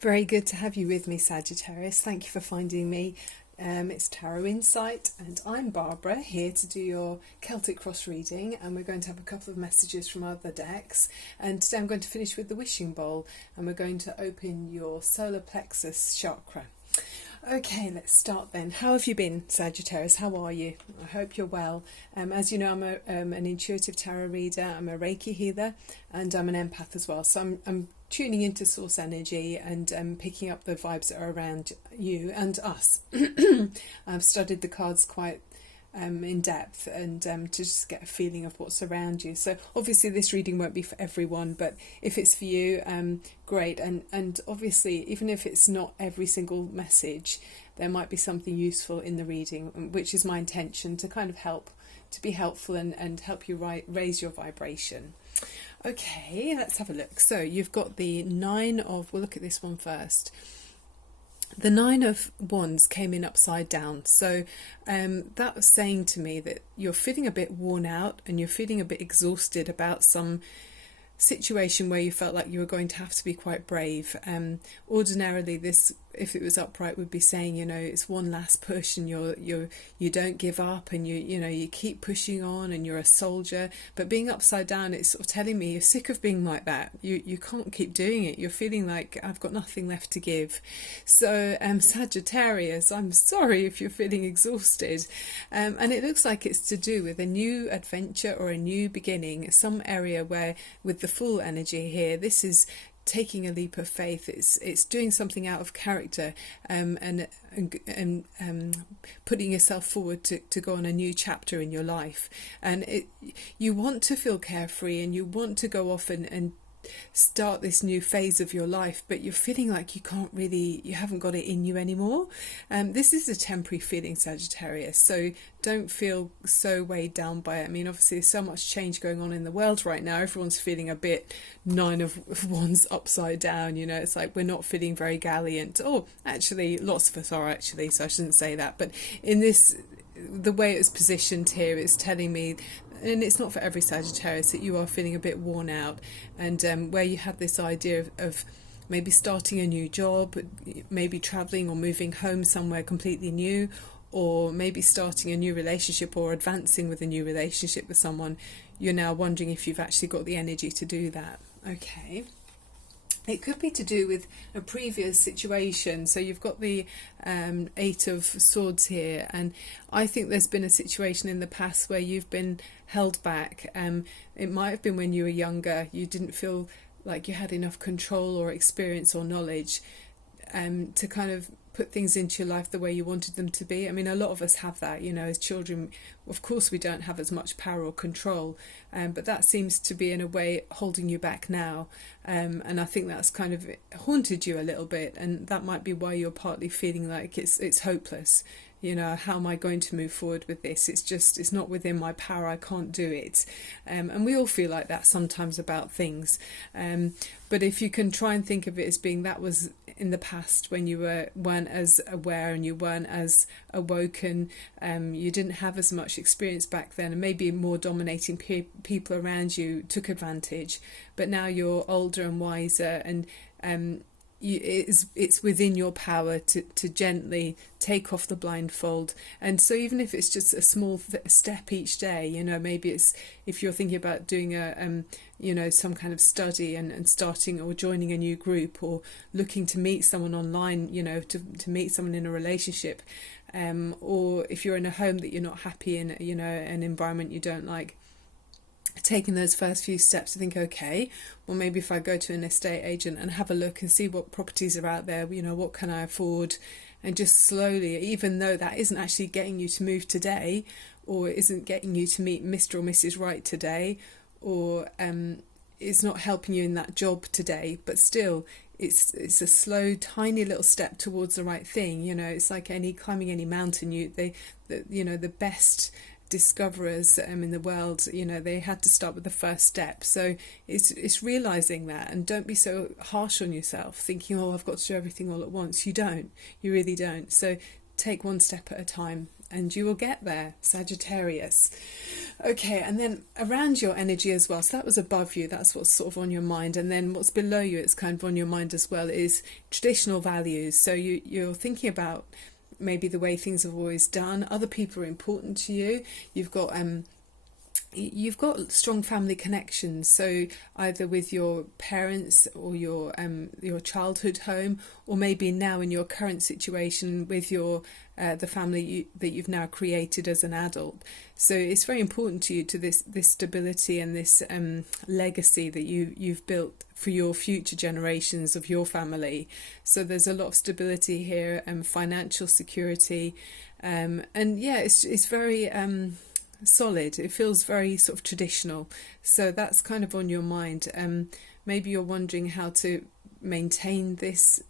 Very good to have you with me, Sagittarius. Thank you for finding me. It's Tarot Insight, and I'm Barbara, here to do your Celtic cross reading, and we're going to have a couple of messages from other decks. And today I'm going to finish with the wishing bowl, and we're going to open your Solar Plexus Chakra. Okay, let's start then. How have you been, Sagittarius? How are you? I hope you're well. As you know, I'm an intuitive tarot reader, I'm a Reiki healer, and I'm an empath as well. So I'm tuning into source energy and picking up the vibes that are around you and us. I've studied the cards quite in depth and to just get a feeling of what's around you. So obviously this reading won't be for everyone, but if it's for you, great. And obviously, even if it's not every single message, there might be something useful in the reading, which is my intention, to kind of help, to be helpful and help you raise your vibration. Okay, let's have a look. So you've got the we'll look at this one first. The Nine of Wands came in upside down. So that was saying to me that you're feeling a bit worn out and you're feeling a bit exhausted about some situation where you felt like you were going to have to be quite brave. Ordinarily, this, if it was upright, would be saying, you know, it's one last push and you don't give up and you keep pushing on and you're a soldier. But being upside down, it's sort of telling me you're sick of being like that. You can't keep doing it. You're feeling like I've got nothing left to give. So Sagittarius, I'm sorry if you're feeling exhausted. And it looks like it's to do with a new adventure or a new beginning, some area where with the full energy here, this is taking a leap of faith. It's doing something out of character and putting yourself forward to go on a new chapter in your life. And you want to feel carefree and you want to go off and start this new phase of your life, but you're feeling like you haven't got it in you anymore. This is a temporary feeling, Sagittarius, so don't feel so weighed down by it. I mean, obviously there's so much change going on in the world right now. Everyone's feeling a bit Nine of Wands upside down, you know. It's like we're not feeling very gallant. Oh, actually lots of us are, actually, so I shouldn't say that, but in this, the way it's positioned here, it's telling me, and it's not for every Sagittarius, that you are feeling a bit worn out, and where you have this idea of maybe starting a new job, maybe travelling or moving home somewhere completely new, or maybe starting a new relationship or advancing with a new relationship with someone. You're now wondering if you've actually got the energy to do that. Okay. It could be to do with a previous situation. So you've got the Eight of Swords here, and I think there's been a situation in the past where you've been held back. It might have been when you were younger. You didn't feel like you had enough control or experience or knowledge to kind of put things into your life the way you wanted them to be. I mean, a lot of us have that, you know, as children. Of course we don't have as much power or control, but that seems to be in a way holding you back now, and I think that's kind of haunted you a little bit, and that might be why you're partly feeling like it's hopeless. You know, how am I going to move forward with this? It's not within my power. I can't do it. And we all feel like that sometimes about things. But if you can try and think of it as being that was in the past when you weren't as aware and you weren't as awoken, you didn't have as much experience back then, and maybe more dominating people around you took advantage. But now you're older and wiser, and it's within your power to gently take off the blindfold. And so even if it's just a small step each day, you know, maybe it's, if you're thinking about doing some kind of study and starting or joining a new group, or looking to meet someone online, you know, to meet someone in a relationship, or if you're in a home that you're not happy in, you know, an environment you don't like, taking those first few steps to think, okay, well, maybe if I go to an estate agent and have a look and see what properties are out there, you know, what can I afford, and just slowly, even though that isn't actually getting you to move today, or isn't getting you to meet Mr. or Mrs. Right today, or it's not helping you in that job today, but still it's a slow, tiny little step towards the right thing. You know, it's like climbing any mountain. The best discoverers in the world, you know, they had to start with the first step. So it's realizing that, and don't be so harsh on yourself thinking, oh, I've got to do everything all at once. You really don't. So take one step at a time, and you will get there, Sagittarius. Okay, and then around your energy as well, so that was above you, that's what's sort of on your mind, and then what's below you, it's kind of on your mind as well, is traditional values. So you're thinking about maybe the way things have always done. Other people are important to you. You've got strong family connections, so either with your parents or your childhood home, or maybe now in your current situation with your the family that you've now created as an adult. So it's very important to you, to this stability and this legacy that you've built for your future generations of your family. So there's a lot of stability here, and financial security, and yeah, it's very solid. It feels very sort of traditional. So that's kind of on your mind. Maybe you're wondering how to maintain this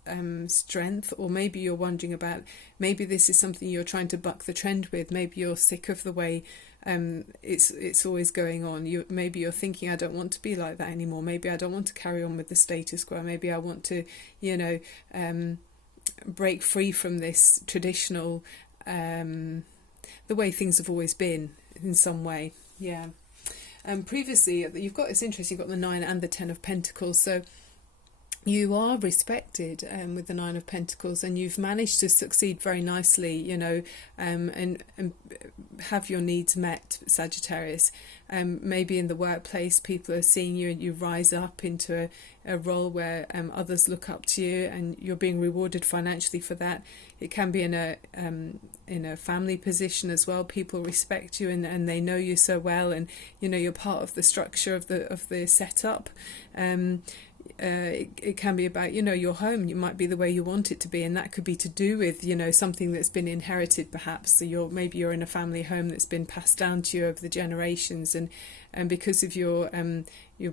strength, or maybe you're wondering about, maybe this is something you're trying to buck the trend with. Maybe you're sick of the way it's always going on. Maybe you're thinking, I don't want to be like that anymore. Maybe I don't want to carry on with the status quo. Maybe I want to, break free from this traditional the way things have always been in some way. Yeah. Previously, you've got, it's interesting, you've got the 9 and the 10 of Pentacles. So you are respected with the 9 of Pentacles, and you've managed to succeed very nicely, and have your needs met, Sagittarius. Maybe in the workplace, people are seeing you and you rise up into a role where others look up to you, and you're being rewarded financially for that. It can be in a family position as well. People respect you, and they know you so well, and you're part of the structure of the setup. It can be about your home. You might be the way you want it to be, and that could be to do with something that's been inherited, perhaps. So maybe you're in a family home that's been passed down to you over the generations, and because of you're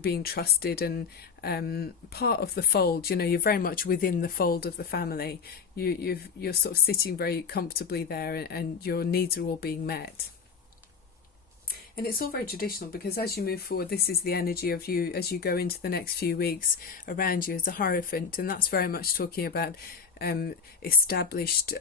being trusted and part of the fold. You're very much within the fold of the family. You're sort of sitting very comfortably there, and your needs are all being met. And it's all very traditional, because as you move forward, this is the energy of you as you go into the next few weeks around you as a Hierophant, and that's very much talking about established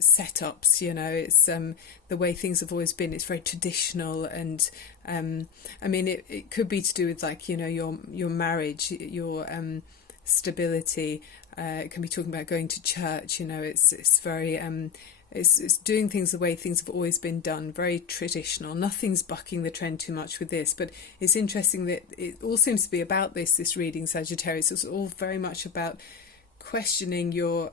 setups. It's the way things have always been. It's very traditional, and it could be to do with your marriage, your stability. It can be talking about going to church. It's very It's doing things the way things have always been done, very traditional. Nothing's bucking the trend too much with this, but it's interesting that it all seems to be about this reading, Sagittarius. It's all very much about questioning your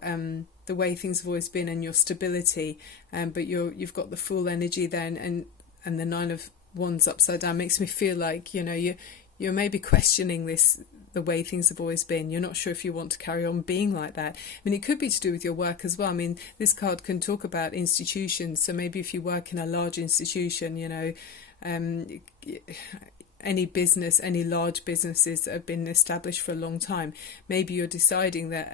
the way things have always been and your stability, but you've got the full energy then, and the 9 of Wands upside down makes me feel like you're maybe questioning the way things have always been. You're not sure if you want to carry on being like that. It could be to do with your work as well. This card can talk about institutions. So maybe if you work in a large institution, any business, any large businesses that have been established for a long time, maybe you're deciding that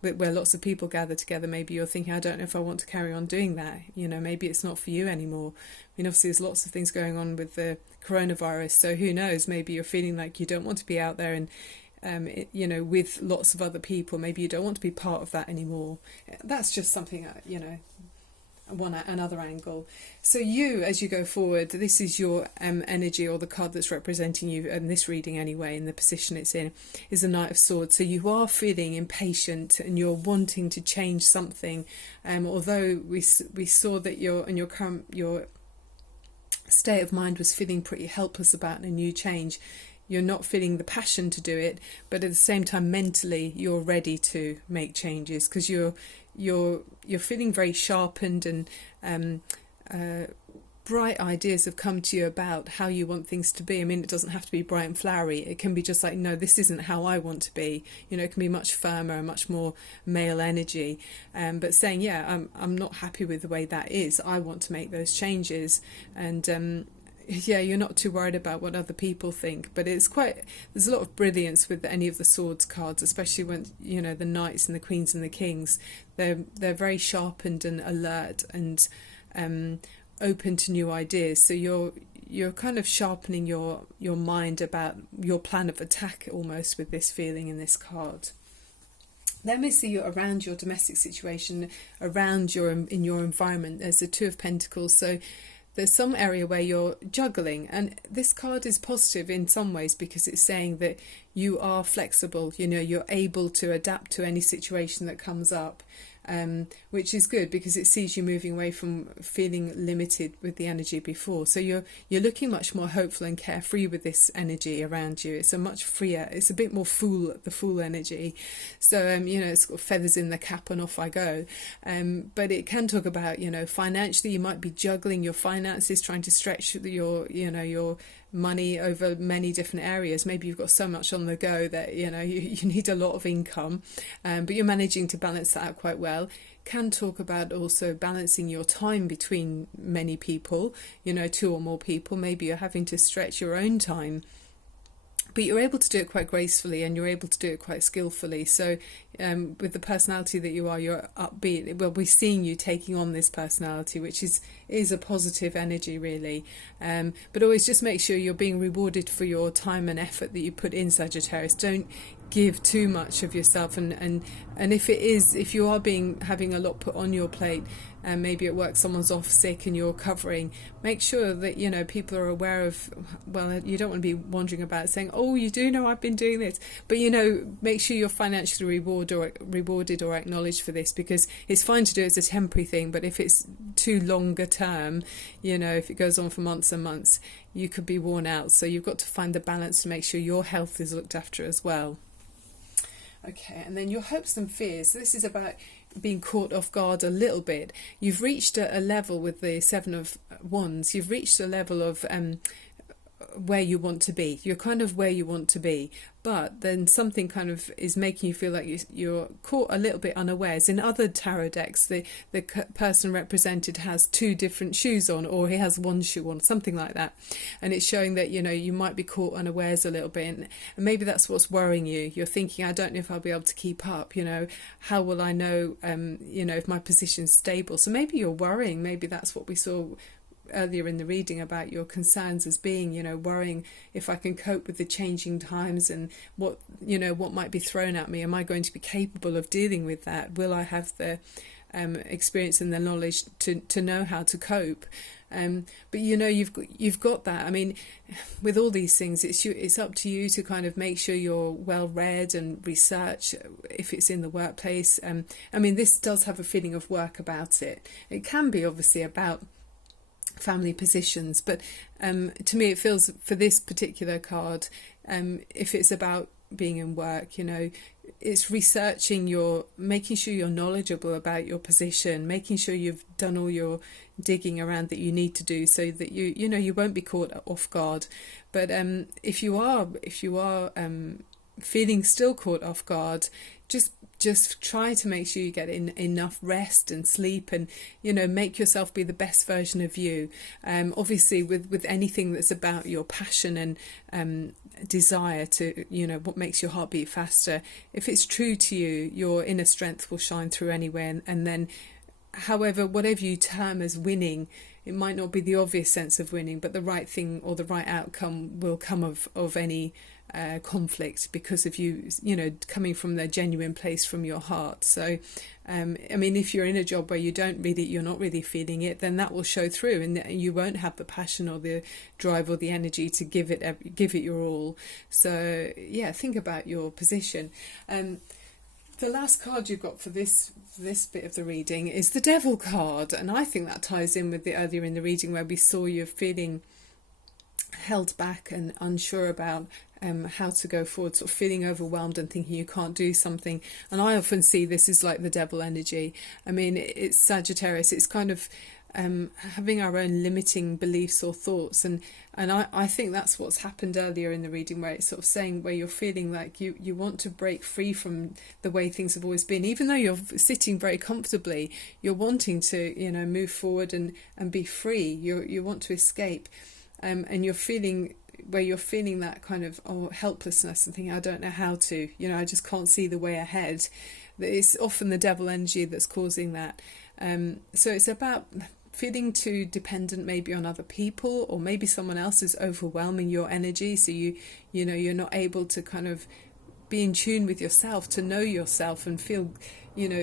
where lots of people gather together, maybe you're thinking, I don't know if I want to carry on doing that. Maybe it's not for you anymore. Obviously there's lots of things going on with the coronavirus, so who knows, maybe you're feeling like you don't want to be out there and with lots of other people. Maybe you don't want to be part of that anymore. That's just something another angle. So you, as you go forward, this is your energy, or the card that's representing you in this reading anyway, in the position it's in, is the Knight of Swords. So you are feeling impatient, and you're wanting to change something, although we saw that your state of mind was feeling pretty helpless about a new change. You're not feeling the passion to do it, but at the same time mentally you're ready to make changes, because you're feeling very sharpened, and bright ideas have come to you about how you want things to be. It doesn't have to be bright and flowery. It can be just like, no, this isn't how I want to be. It can be much firmer and much more male energy, but saying, yeah, I'm not happy with the way that is. I want to make those changes, and you're not too worried about what other people think. But there's a lot of brilliance with any of the Swords cards, especially when the Knights and the Queens and the Kings. They're very sharpened and alert, and open to new ideas. So you're kind of sharpening your mind about your plan of attack almost with this feeling in this card. Let me see you around your domestic situation, around your in your environment. There's the Two of Pentacles, so there's some area where you're juggling, and this card is positive in some ways because it's saying that you are flexible, you know, you're able to adapt to any situation that comes up, which is good because it sees you moving away from feeling limited with the energy before. So you're looking much more hopeful and carefree with this energy around you. It's a much freer, it's a bit more the fool energy. So you know, it's got feathers in the cap and off I go. But it can talk about, you know, financially you might be juggling your finances, trying to stretch your money over many different areas. Maybe you've got so much on the go that you need a lot of income, but you're managing to balance that out quite well. Can talk about also balancing your time between many people, you know, 2 or more people. Maybe you're having to stretch your own time, but you're able to do it quite gracefully and you're able to do it quite skillfully. So with the personality that you are, you're upbeat. Well, we're seeing you taking on this personality, which is a positive energy, really. But always just make sure you're being rewarded for your time and effort that you put in, Sagittarius. Don't give too much of yourself, and if you are having a lot put on your plate, and maybe at work someone's off sick and you're covering, make sure that, you know, people are aware of, well, you don't want to be wandering about saying, oh, you do know I've been doing this, but, you know, make sure you're financially rewarded or acknowledged for this, because it's fine to do it as a temporary thing, but if it's too longer term, you know, if it goes on for months and months, you could be worn out. So you've got to find the balance to make sure your health is looked after as well. Okay, and then your hopes and fears. This is about being caught off guard a little bit. You've reached a level with the Seven of Wands. You've reached a level of where you want to be. You're kind of where you want to be, but then something kind of is making you feel like you're caught a little bit unawares. In other tarot decks, the person represented has 2 different shoes on, or he has 1 shoe on, something like that, and it's showing that, you know, you might be caught unawares a little bit, and maybe that's what's worrying you. You're thinking, I don't know if I'll be able to keep up, you know, how will I know, you know, if my position's stable? So maybe you're worrying. Maybe that's what we saw earlier in the reading about your concerns as being, you know, worrying if I can cope with the changing times and what might be thrown at me. Am I going to be capable of dealing with that? Will I have the experience and the knowledge to know how to cope? But you know, you've got that. I mean, with all these things, it's up to you to kind of make sure you're well read and research if it's in the workplace. I mean, this does have a feeling of work about it. It can be obviously about family positions, but to me it feels, for this particular card, if it's about being in work, you know, it's researching, making sure you're knowledgeable about your position, making sure you've done all your digging around that you need to do, so that you know, you won't be caught off guard. But if you are feeling still caught off guard, just try to make sure you get enough rest and sleep, and, you know, make yourself be the best version of you. Obviously with anything that's about your passion and desire to, you know, what makes your heart beat faster, if it's true to you, your inner strength will shine through anyway. And then, however, whatever you term as winning, it might not be the obvious sense of winning, but the right thing or the right outcome will come of any conflict, because of you know, coming from the genuine place from your heart. So I mean, if you're in a job where you're not really feeling it, then that will show through, and you won't have the passion or the drive or the energy to give it your all. So yeah, think about your position. The last card you've got for this bit of the reading is the Devil card, and I think that ties in with the earlier in the reading where we saw you feeling held back and unsure about how to go forward, sort of feeling overwhelmed and thinking you can't do something. And I often see this as like the devil energy. I mean, it's Sagittarius, it's kind of having our own limiting beliefs or thoughts, and I think that's what's happened earlier in the reading, where it's sort of saying where you're feeling like you want to break free from the way things have always been, even though you're sitting very comfortably. You're wanting to, you know, move forward and be free. You want to escape, and you're feeling that kind of helplessness and thinking, I don't know how to, you know, I just can't see the way ahead. It's often the devil energy that's causing that. So it's about feeling too dependent maybe on other people, or maybe someone else is overwhelming your energy, so you know, you're not able to kind of be in tune with yourself, to know yourself and feel,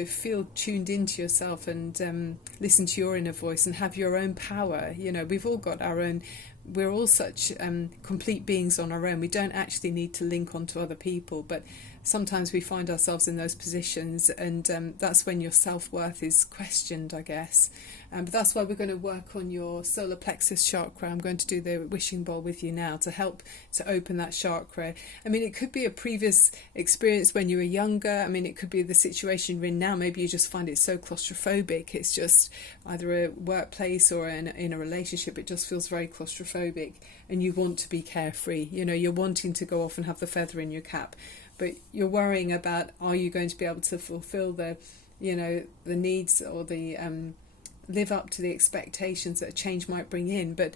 feel tuned into yourself, and listen to your inner voice and have your own power. We've all got our own, we're all such complete beings on our own. We don't actually need to link onto other people, but sometimes we find ourselves in those positions, and that's when your self-worth is questioned, I guess. But that's why we're going to work on your solar plexus chakra. I'm going to do the wishing bowl with you now to help to open that chakra. I mean, it could be a previous experience when you were younger. I mean, it could be the situation you're in now. Maybe you just find it so claustrophobic. It's just either a workplace or in a relationship. It just feels very claustrophobic, and you want to be carefree. You're wanting to go off and have the feather in your cap, but you're worrying about, are you going to be able to fulfill the needs, or the live up to the expectations that a change might bring in. But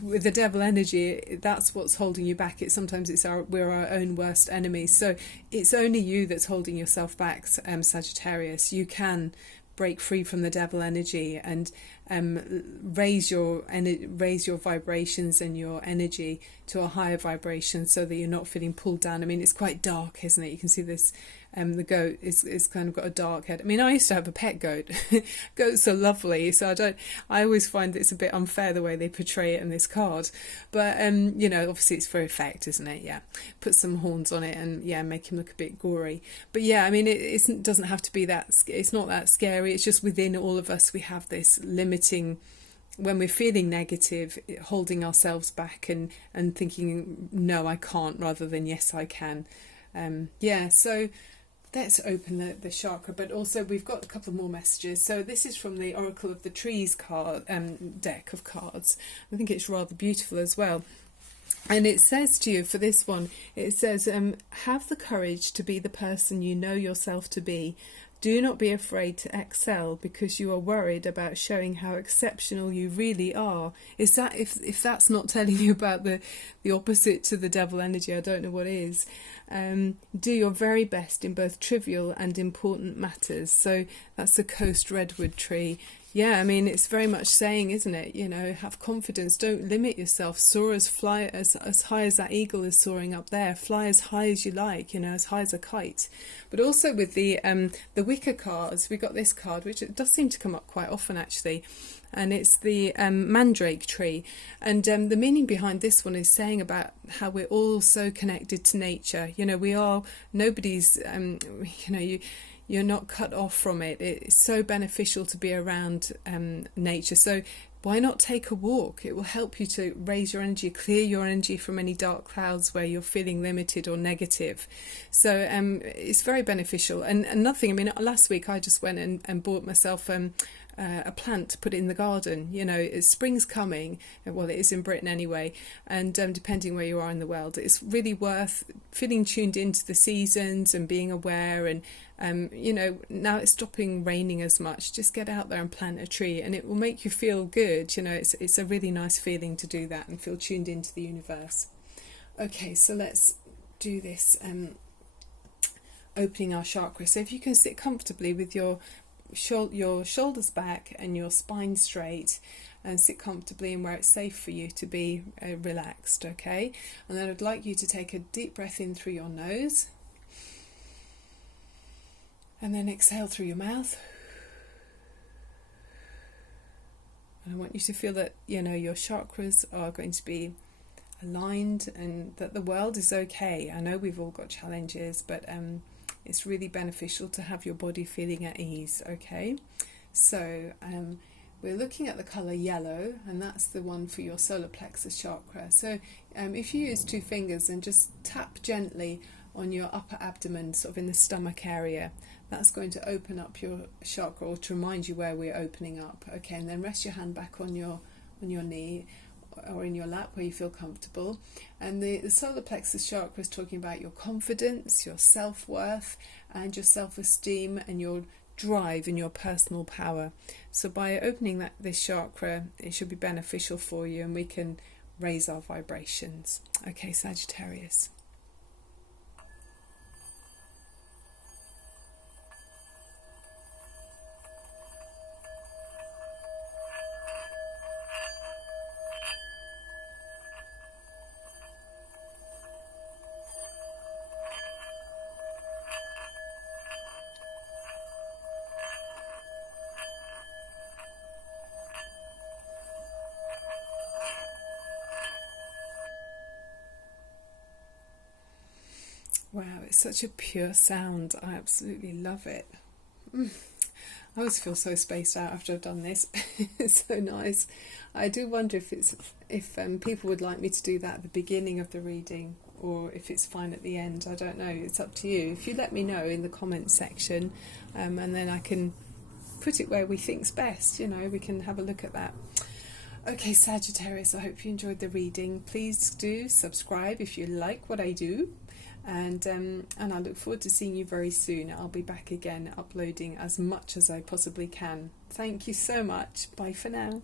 with the devil energy, that's what's holding you back. Sometimes we're our own worst enemies. So it's only you that's holding yourself back, Sagittarius. You can break free from the devil energy and raise your vibrations and your energy to a higher vibration, so that you're not feeling pulled down. I mean, it's quite dark, isn't it? You can see this. The goat is kind of got a dark head. I mean, I used to have a pet goat. Goats are lovely, so I always find that it's a bit unfair the way they portray it in this card. But obviously it's for effect, isn't it? Yeah, put some horns on it and make him look a bit gory. But I mean, it doesn't have to be that. It's not that scary. It's just within all of us we have this limiting. When we're feeling negative, holding ourselves back and thinking, no, I can't, rather than yes, I can. So let's open the chakra. But also we've got a couple more messages. So this is from the Oracle of the Trees card deck of cards. I think it's rather beautiful as well. And it says to you for this one, it says, have the courage to be the person you know yourself to be. Do not be afraid to excel because you are worried about showing how exceptional you really are. Is that, if that's not telling you about the opposite to the devil energy, I don't know what is. Do your very best in both trivial and important matters. So that's the coast redwood tree. Yeah, I mean, it's very much saying, isn't it? Have confidence. Don't limit yourself. Soar fly as high as that eagle is soaring up there. Fly as high as you like, as high as a kite. But also with the Wicker cards, we got this card, which it does seem to come up quite often, actually. And it's the mandrake tree. And the meaning behind this one is saying about how we're all so connected to nature. Nobody's, you're not cut off from it. It's so beneficial to be around nature. So why not take a walk? It will help you to raise your energy, clear your energy from any dark clouds where you're feeling limited or negative. So it's very beneficial. And nothing, I mean, last week I just went and bought myself a plant to put in the garden. Spring's coming. Well, it is in Britain anyway, and depending where you are in the world, it's really worth feeling tuned into the seasons and being aware. And now it's stopping raining as much, just get out there and plant a tree, and it will make you feel good. It's a really nice feeling to do that and feel tuned into the universe. Okay, so let's do this, opening our chakra. So if you can sit comfortably with your shoulders back and your spine straight, and sit comfortably and where it's safe for you to be relaxed. Okay, and then I'd like you to take a deep breath in through your nose, and then exhale through your mouth. And I want you to feel that your chakras are going to be aligned, and that the world is okay. I know we've all got challenges, but it's really beneficial to have your body feeling at ease. Okay, so we're looking at the colour yellow, and that's the one for your solar plexus chakra. So if you use 2 fingers and just tap gently on your upper abdomen, sort of in the stomach area, that's going to open up your chakra, or to remind you where we're opening up. Okay, and then rest your hand back on your knee or in your lap where you feel comfortable. And the solar plexus chakra is talking about your confidence, your self-worth, and your self-esteem, and your drive and your personal power. So by opening this chakra, it should be beneficial for you, and we can raise our vibrations. Okay, Sagittarius. It's such a pure sound. I absolutely love it. I always feel so spaced out after I've done this. It's so nice. I do wonder if people would like me to do that at the beginning of the reading, or if it's fine at the end. I don't know. It's up to you. If you let me know in the comments section, and then I can put it where we think's best. You know, we can have a look at that. Okay, Sagittarius, I hope you enjoyed the reading. Please do subscribe if you like what I do, and I look forward to seeing you very soon. I'll be back again uploading as much as I possibly can. Thank you so much. Bye for now.